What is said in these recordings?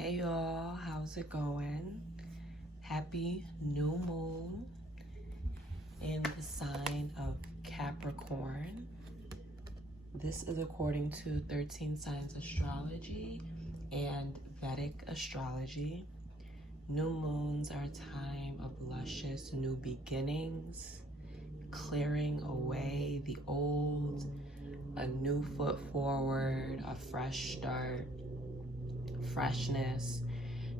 Hey y'all, how's it going? Happy new moon in the sign of Capricorn. This is according to 13 Signs Astrology and Vedic Astrology. New moons are a time of luscious new beginnings, clearing away the old, a new foot forward, a fresh start, freshness,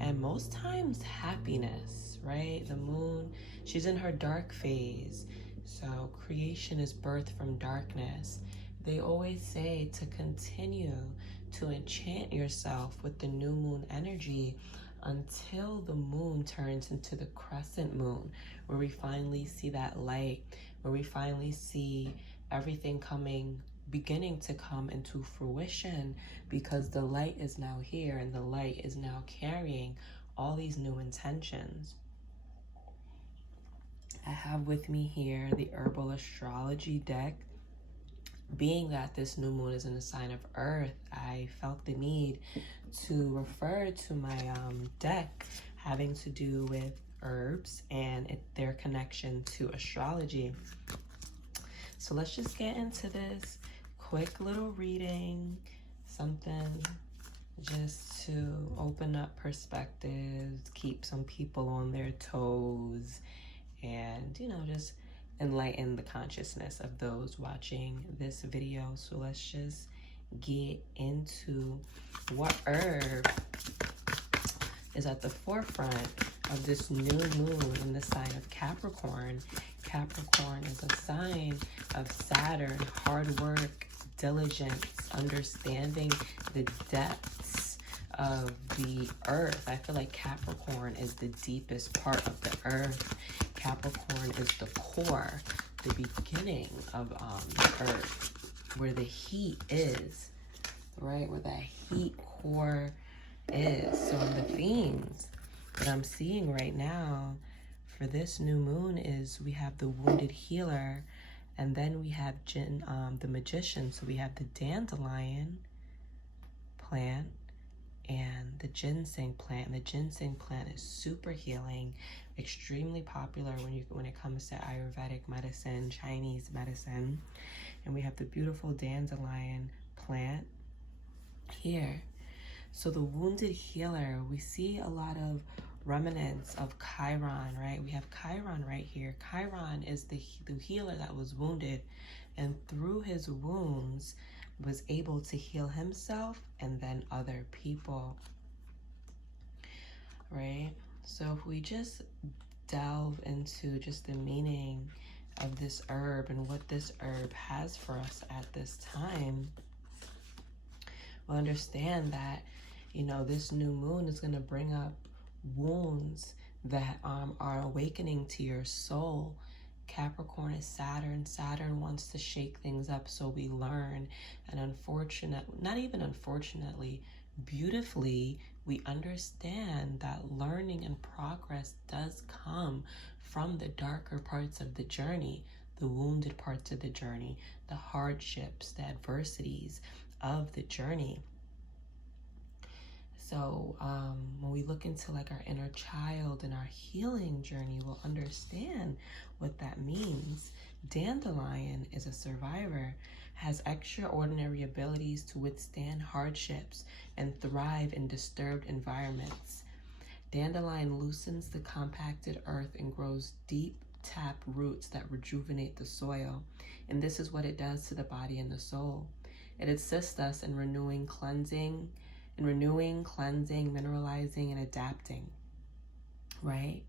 and most times happiness, right? The moon, she's in her dark phase. So creation is birthed from darkness. They always say to continue to enchant yourself with the new moon energy until the moon turns into the crescent moon, where we finally see that light, where we finally see everything beginning to come into fruition, because the light is now here and the light is now carrying all these new intentions. I have with me here the Herbal Astrology deck. Being that this new moon is in the sign of Earth, I felt the need to refer to my deck having to do with herbs and their connection to astrology. So let's just get into this quick little reading, something just to open up perspectives, keep some people on their toes, and just enlighten the consciousness of those watching this video. So let's just get into what herb is at the forefront of this new moon in the sign of Capricorn. Capricorn is a sign of Saturn, hard work, diligence, understanding the depths of the earth. I feel like Capricorn is the deepest part of the earth. Capricorn is the core, the beginning of the earth, where the heat is, right? Where that heat core is. So the themes that I'm seeing right now for this new moon is we have the wounded healer, and then we have the magician. So we have the dandelion plant and the ginseng plant. And the ginseng plant is super healing, extremely popular when it comes to Ayurvedic medicine, Chinese medicine. And we have the beautiful dandelion plant here. So the wounded healer, we see a lot of remnants of Chiron, right? We have Chiron right here. Chiron is the healer that was wounded, and through his wounds was able to heal himself and then other people, right? So if we just delve into just the meaning of this herb and what this herb has for us at this time, we'll understand that this new moon is going to bring up wounds that are awakening to your soul. Capricorn is Saturn. Saturn wants to shake things up so we learn. And not even unfortunately, beautifully, we understand that learning and progress does come from the darker parts of the journey, the wounded parts of the journey, the hardships, the adversities of the journey. So when we look into like our inner child and our healing journey, we'll understand what that means. Dandelion is a survivor, has extraordinary abilities to withstand hardships and thrive in disturbed environments. Dandelion loosens the compacted earth and grows deep tap roots that rejuvenate the soil. And this is what it does to the body and the soul. It assists us in renewing, cleansing, mineralizing, and adapting, right?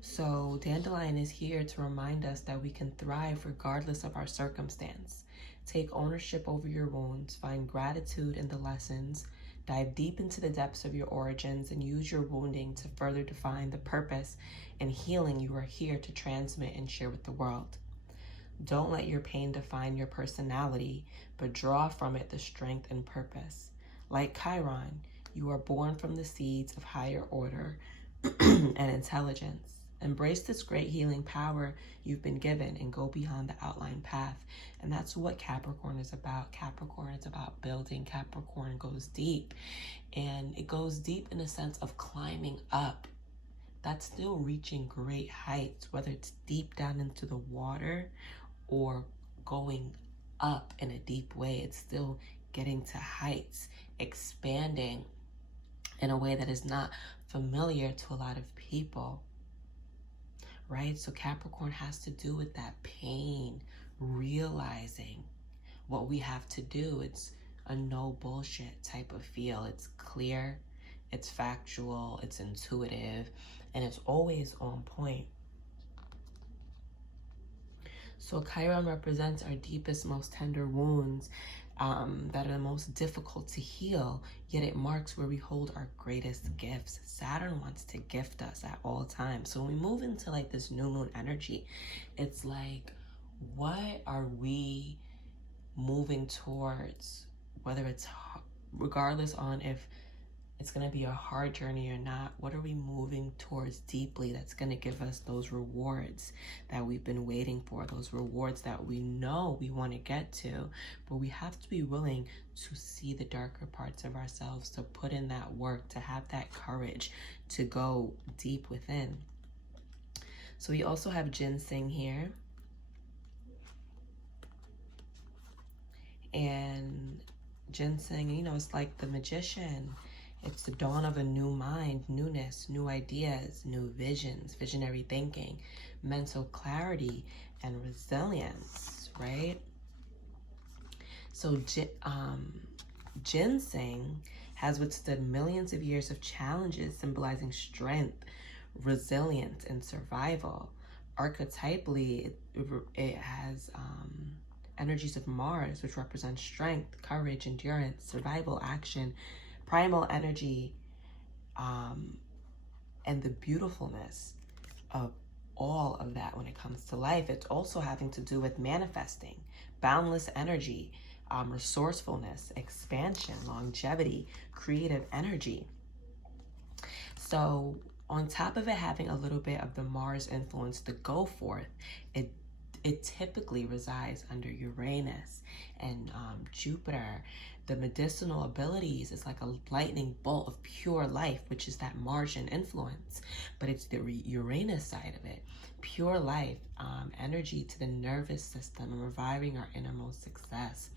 So dandelion is here to remind us that we can thrive regardless of our circumstance. Take ownership over your wounds, find gratitude in the lessons, dive deep into the depths of your origins, and use your wounding to further define the purpose and healing you are here to transmit and share with the world. Don't let your pain define your personality, but draw from it the strength and purpose. Like Chiron, you are born from the seeds of higher order and intelligence. Embrace this great healing power you've been given and go beyond the outlined path. And that's what Capricorn is about. Capricorn is about building. Capricorn goes deep. And it goes deep in the sense of climbing up. That's still reaching great heights, whether it's deep down into the water or going up in a deep way. It's still getting to heights, expanding in a way that is not familiar to a lot of people, right? So Capricorn has to do with that pain, realizing what we have to do. It's a no bullshit type of feel. It's clear, it's factual, it's intuitive, and it's always on point. So Chiron represents our deepest, most tender wounds that are the most difficult to heal, yet it marks where we hold our greatest gifts. Saturn wants to gift us at all times. So when we move into like this new moon energy, it's like, what are we moving towards? Whether it's, regardless on if it's going to be a hard journey or not, what are we moving towards deeply that's going to give us those rewards that we've been waiting for, those rewards that we know we want to get to, but we have to be willing to see the darker parts of ourselves, to put in that work, to have that courage to go deep within. So we also have ginseng here. And ginseng, you know, it's like the magician. It's the dawn of a new mind, newness, new ideas, new visions, visionary thinking, mental clarity, and resilience, right? So ginseng has withstood millions of years of challenges, symbolizing strength, resilience, and survival. Archetypally, it has energies of Mars, which represent strength, courage, endurance, survival, action, primal energy, and the beautifulness of all of that when it comes to life. It's also having to do with manifesting, boundless energy, resourcefulness, expansion, longevity, creative energy. So on top of it having a little bit of the Mars influence to go forth, it typically resides under Uranus and Jupiter. The medicinal abilities is like a lightning bolt of pure life, which is that Martian influence, but it's the Uranus side of it. Pure life, energy to the nervous system and reviving our innermost success.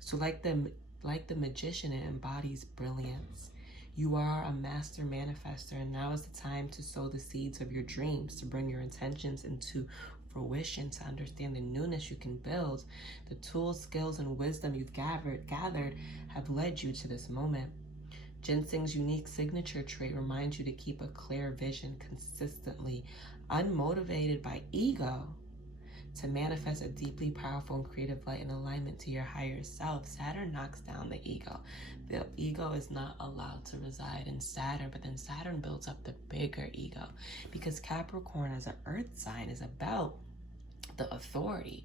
So like the magician, it embodies brilliance. You are a master manifester, and now is the time to sow the seeds of your dreams, to bring your intentions into fruition, to understand the newness you can build. The tools, skills, and wisdom you've gathered have led you to this moment. Ginseng's unique signature trait reminds you to keep a clear vision consistently, unmotivated by ego, to manifest a deeply powerful and creative light in alignment to your higher self. Saturn knocks down the ego. The ego is not allowed to reside in Saturn, but then Saturn builds up the bigger ego, because Capricorn as an earth sign is about the authority,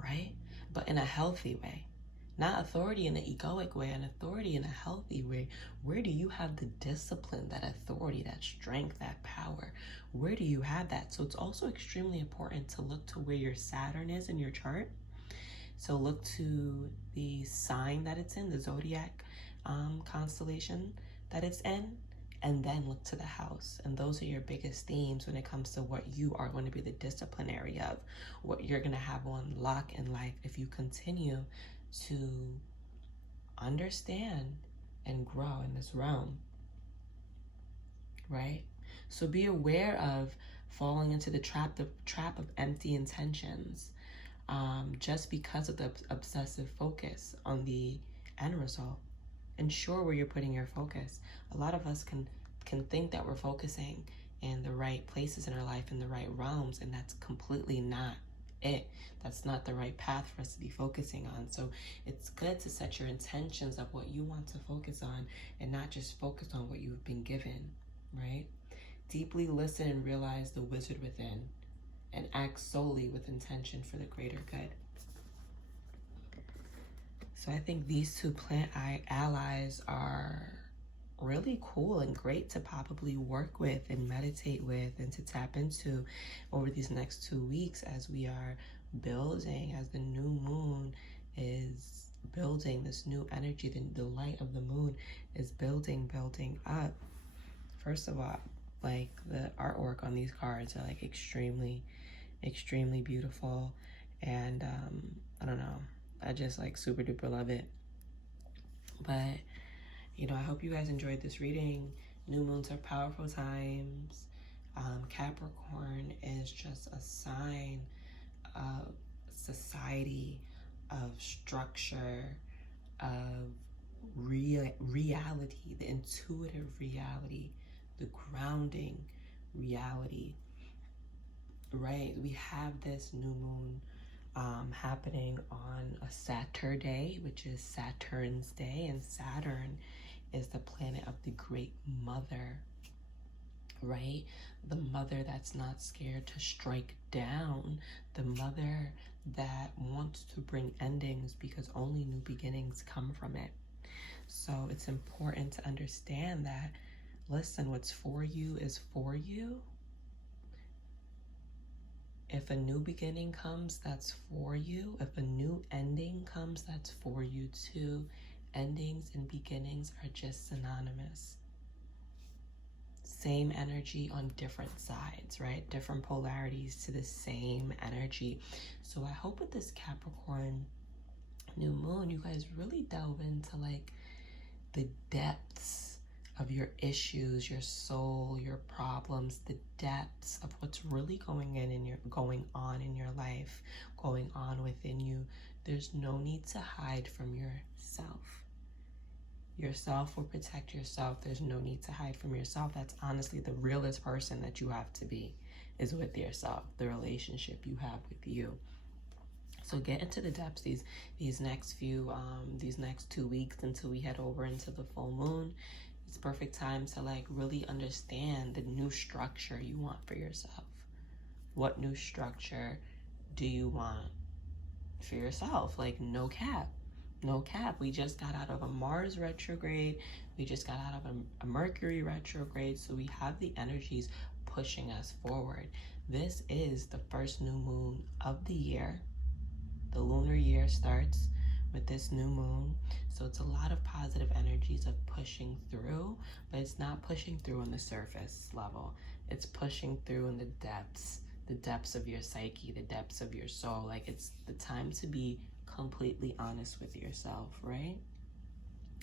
right? But in a healthy way. Not authority in an egoic way, an authority in a healthy way. Where do you have the discipline, that authority, that strength, that power? Where do you have that? So it's also extremely important to look to where your Saturn is in your chart. So look to the sign that it's in, the zodiac constellation that it's in, and then look to the house. And those are your biggest themes when it comes to what you are going to be the disciplinary of, what you're going to have on lock in life if you continue to understand and grow in this realm, right? So be aware of falling into the trap of empty intentions, just because of the obsessive focus on the end result. Ensure where you're putting your focus. A lot of us can think that we're focusing in the right places in our life, in the right realms, and that's completely not it. That's not the right path for us to be focusing on. So it's good to set your intentions of what you want to focus on and not just focus on what you've been given, right? Deeply listen and realize the wizard within, and act solely with intention for the greater good. So I think these two plant allies are really cool and great to probably work with and meditate with and to tap into over these next 2 weeks as we are building, as the new moon is building, this new energy, the light of the moon is building up. First of all, like the artwork on these cards are like extremely beautiful, and I don't know, I just like super duper love it. But you know, I hope you guys enjoyed this reading. New moons are powerful times. Capricorn is just a sign of society, of structure, of reality, the intuitive reality, the grounding reality, right? We have this new moon happening on a Saturday, which is Saturn's day, and Saturn is the planet of the great mother, right? The mother that's not scared to strike down, the mother that wants to bring endings because only new beginnings come from it. So it's important to understand that, listen, what's for you is for you. If a new beginning comes, that's for you. If a new ending comes, that's for you too. Endings and beginnings are just synonymous. Same energy on different sides, right? Different polarities to the same energy. So I hope with this Capricorn new moon, you guys really delve into like the depths of your issues, your soul, your problems, the depths of what's really going on in your life, going on within you. There's no need to hide from yourself. Yourself will protect yourself. There's no need to hide from yourself. That's honestly the realest person that you have to be, is with yourself, the relationship you have with you. So get into the depths these next 2 weeks until we head over into the full moon. It's a perfect time to like really understand the new structure you want for yourself. What new structure do you want for yourself? Like no cap. We just got out of a Mars retrograde. We just got out of a Mercury retrograde. So we have the energies pushing us forward. This is the first new moon of the year. The lunar year starts with this new moon. So it's a lot of positive energies of pushing through, but it's not pushing through on the surface level. It's pushing through in the depths of your psyche, the depths of your soul. Like it's the time to be completely honest with yourself, right?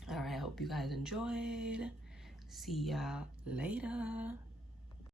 All right, I hope you guys enjoyed. See ya later.